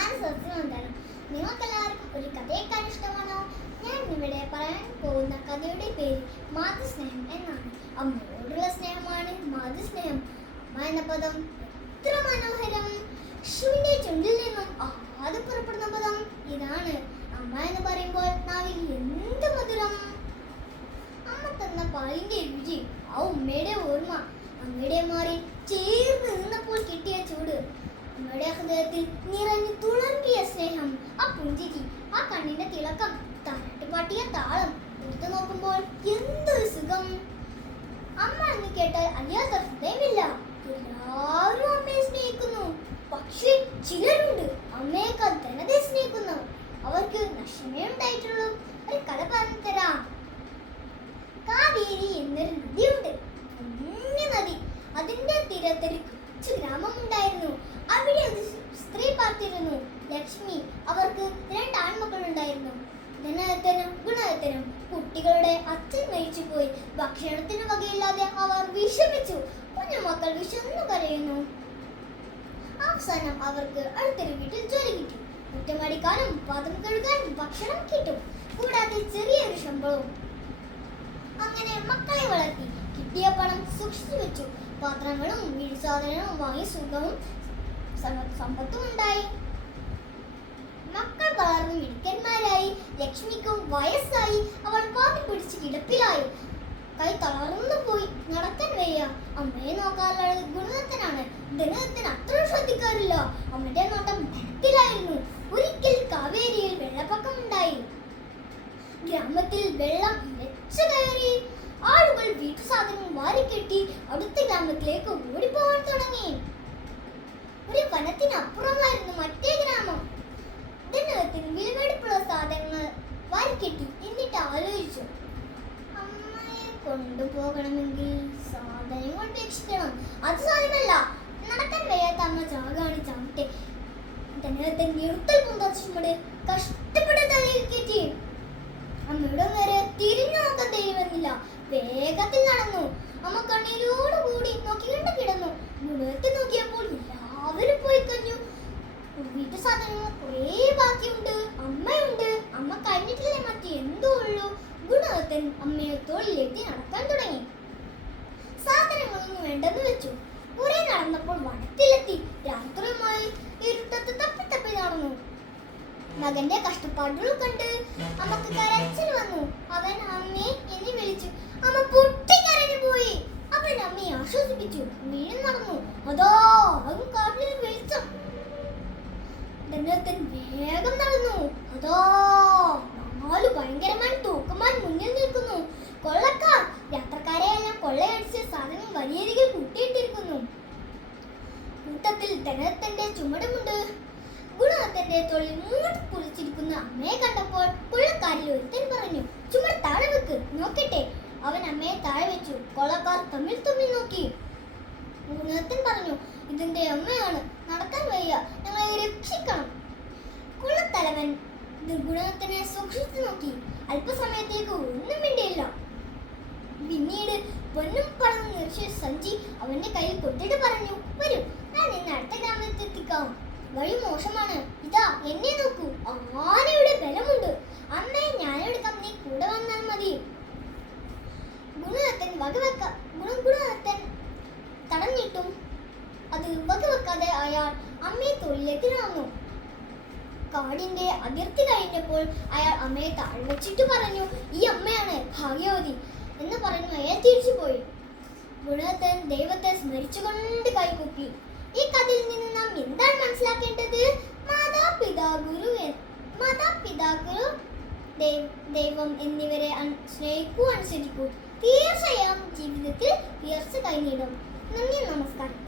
മാനസസ്യനന്ദനം. നിങ്ങൾക്കെല്ലാവർക്കും ഒരു കഥ കേൾക്കാൻ ഇഷ്ടമാണോ? ഞാൻ ഇവിടെ പറയാൻ പോകുന്ന കഥയുടെ പേര് മാതൃസ്നേഹം എന്നാണ്. അമ്മയോടുള്ള സ്നേഹമാണ് മാതൃസ്നേഹം. അമ്മ എന്ന പദം എത്ര മനോഹരം! ശിവന്റെ ചുണ്ടിൽ നിന്നും ആദ്യം പുറപ്പെടുന്ന പദം ഇതാണ്. അമ്മ എന്ന് പറയുമ്പോൾ നാവിൽ എന്ത് മധുരം! അമ്മ തന്ന പാലിന്റെ രുചി, ആ ഉമ്മയുടെ ഓർമ്മ, അമ്മയുടെ മാറി ചേർന്ന് നിന്നപ്പോൾ കിട്ടിയ ചൂട്, അമ്മയുടെ ഹൃദയത്തിൽ നിറഞ്ഞു തുളുമ്പിയ സ്നേഹം, ആ പുഞ്ചിരി, ആ കണ്ണിന്റെ തിളക്കം, താരാട്ടുപാട്ടിയ താളം ഓർത്തു നോക്കുമ്പോൾ എന്തൊരു സുഖം! അമ്മ എന്ന് കേട്ടാൽ അറിയാത്ത ഹൃദയമില്ല. എല്ലാവരും അമ്മയെ സ്നേഹിക്കുന്നു. പക്ഷേ ചിലരുണ്ട് അമ്മയേക്കാൾ ധനത്തെ സ്നേഹിക്കുന്നു. അവർക്ക് നഷ്ടമേ ഉണ്ടായിട്ടുള്ളൂ. ഒരു കഥ പറഞ്ഞു തരാം. കാവേരി എന്നൊരു നദിയുണ്ട്. കുഞ്ഞു നദി. അതിന്റെ തീരത്തൊരു കൊച്ചു ഗ്രാമം ഉണ്ടായിരുന്നു. അവിടെ ഒരു സ്ത്രീ പാർത്തിരുന്നു, ലക്ഷ്മി. അവർക്ക് 2 ആൺമക്കൾ ഉണ്ടായിരുന്നു. ധനത്തിനും ഗുണത്തിനും. കുട്ടികളുടെ അച്ഛൻ മരിച്ചുപോയി. ഭക്ഷണത്തിന് വകയില്ലാതെ അവർ വിഷമിച്ചു. കുഞ്ഞുമക്കൾ വിശന്നു കരയുന്നു. അവസാനം അവർക്ക് അടുത്തൊരു വീട്ടിൽ ജോലി കിട്ടി. മുറ്റമടിക്കാനും പാത്രം കഴുകാനും ഭക്ഷണം കിട്ടും, കൂടാതെ ചെറിയൊരു ശമ്പളവും. അങ്ങനെ മക്കളെ വളർത്തി. കിട്ടിയ പണം സൂക്ഷിച്ചു വെച്ചു. പാത്രങ്ങളും വീട്ടുസാധനവും വാങ്ങി സുഖവും സമ്പത്തും ഉണ്ടായി. മക്കൾ വളർന്നു മിടുക്കന്മാരായി. ലക്ഷ്മിക്കും വയസ്സായി. അവൾ പാതി പിടിച്ച് കിടപ്പിലായി. കൈ തളർന്നു പോയി. നടക്കാൻ വയ്യ. അമ്മയെ നോക്കാറുള്ളത് ഗുണദത്തനാണ്. ധനദത്തൻ അത്ര ശ്രദ്ധിക്കാറില്ല. അമ്മയുടെ നോട്ടം ധനത്തിലായിരുന്നു. ഒരിക്കൽ കാവേരിയിൽ വെള്ളപ്പൊക്കം ഉണ്ടായി. ഗ്രാമത്തിൽ വെള്ളം ഇരച്ചു കയറി. ആളുകൾ വീട്ടുസാധനങ്ങൾ വാരിക്കെട്ടി അടുത്ത ഗ്രാമത്തിലേക്ക് ഓടിപ്പോവാൻ തുടങ്ങി. ഒരു വനത്തിനപ്പുറമായിരുന്നു മറ്റേ ഗ്രാമം. ധനത്തിന് വിലപിടിപ്പുള്ള സാധനങ്ങൾ വാരിക്കെട്ടി. എന്നിട്ട് ആലോചിച്ചു, അമ്മയെ കൊണ്ടുപോകണമെങ്കിൽ സാധനങ്ങൾ ഉപേക്ഷിക്കണം. അത് സാധ്യമല്ല. നടക്കാൻ വയ്യാത്ത അമ്മ ചാകാണ് ചാവട്ടെ. ധനത്തിന് നിർത്തൽ പൂന്തച്ചുമട് കഷ്ടപ്പെട്ട് തലയിൽ കയറ്റി. അമ്മയുടെ നേരെ തിരിഞ്ഞു നോക്കാൻ ധൈര്യമില്ല. വേഗത്തിൽ നടന്നു. അമ്മ കണ്ണീരോടുകൂടി നോക്കിക്കൊണ്ട് കിടന്നു. ഗുണത്തിൽ നോക്കിയപ്പോൾ എല്ലാവരും പോയി കഴിഞ്ഞു. വീട്ടു സാധനങ്ങൾ കുറേ ബാക്കിയുണ്ട്. അമ്മയുണ്ട്. അമ്മ കഴിഞ്ഞിട്ടില്ലേ മറ്റെന്തോ ഉള്ളൂ. ഗുണത്തിൽ അമ്മയെ തോളിലെത്തി നടക്കാൻ തുടങ്ങി. സാധനങ്ങളൊന്നും വേണ്ടെന്ന് വെച്ചു. കുറെ നടന്നപ്പോൾ വനത്തിലെത്തി. രാത്രിയുമായി ഇരുട്ടത്ത് തപ്പി നടന്നു. മകന്റെ കഷ്ടപ്പാടുകൾ കണ്ട് അമ്മക്ക് കരച്ചിൽ വന്നു. അവൻ അമ്മേ എന്ന് വിളിച്ചു. അമ്മ പൊട്ടിക്കരഞ്ഞു പോയി. അവൻ അമ്മയെ ആശ്വസിപ്പിച്ചു. വീണ്ടും നടന്നു. അതോ അവൻ കാട്ടിൽ വെളിച്ചം. ധനത്തിന് വേഗം നടന്നു. അതോ 4 ഭയങ്കരമായ തൂക്കന്മാർ മുന്നിൽ നിൽക്കുന്നു. കൊള്ളക്കാർ യാത്രക്കാരെയെല്ലാം കൊള്ളയടിച്ച് സാധനം വലിയരികിൽ കൂട്ടിയിട്ടിരിക്കുന്നു. കൂട്ടത്തിൽ ധനത്തിന്റെ ചുമടുമുണ്ട്. ഗുണത്തിന്റെ തൊഴിൽ മൂട്ട് കുളിച്ചിരിക്കുന്ന അമ്മയെ കണ്ടപ്പോൾ കൊള്ളക്കാരിൽ ഒരുത്തൻ പറഞ്ഞു, ചുമട് താഴെ വെക്ക്, നോക്കട്ടെ. അവൻ അമ്മയെ താഴെ വെച്ചു. കൊള്ളക്കാർ തമ്മിൽ നോക്കി. ഗുണത്തൻ പറഞ്ഞു, ഇതിന്റെ അമ്മയാണ്, നടക്കാൻ വയ്യ, ഞങ്ങളെ രക്ഷിക്കണം. കൊള്ളത്തലവൻ ഗുണത്തിനെ സൂക്ഷിച്ചു നോക്കി. അല്പസമയത്തേക്ക് ഒന്നും വേണ്ടിയില്ല. പിന്നീട് പൊന്നും പണം നിറച്ച സഞ്ചി അവന്റെ കയ്യിൽ കൊട്ടിട്ട് പറഞ്ഞു, വരൂ, ഞാൻ നിന്നെ അടുത്ത ഗ്രാമത്തിൽ എത്തിക്കാം. വഴി മോശമാണ്. ഇതാ എന്നെ നോക്കൂ, ആനയുടെ ബലമുണ്ട്. അമ്മയെ ഞാനെടുക്കാം, നീ കൂടെ വന്നാൽ മതി. ഗുണദത്തൻ തടഞ്ഞിട്ടും അത് വകവെക്കാതെ അയാൾ അമ്മയെ തൊഴിലേക്ക് നടന്നു. കാടിന്റെ അതിർത്തി കഴിഞ്ഞപ്പോൾ അയാൾ അമ്മയെ താഴെ വെച്ചിട്ട് പറഞ്ഞു, ഈ അമ്മയാണ് ഭാഗ്യവതി എന്ന് പറഞ്ഞു അയാൾ തിരിച്ചുപോയി. ഗുണദത്തൻ ദൈവത്തെ സ്മരിച്ചുകൊണ്ട് കൈകൂപ്പി. ഈ കഥയിൽ നിന്ന് നാം എന്താണ് മനസ്സിലാക്കേണ്ടത്? മാതാപിതാ ഗുരു ദൈവം എന്നിവരെ സ്നേഹിക്കൂ, അനുസരിക്കൂ. തീർച്ചയായും ജീവിതത്തിൽ ഉയർച്ച കൈനീടും. നന്ദി, നമസ്കാരം.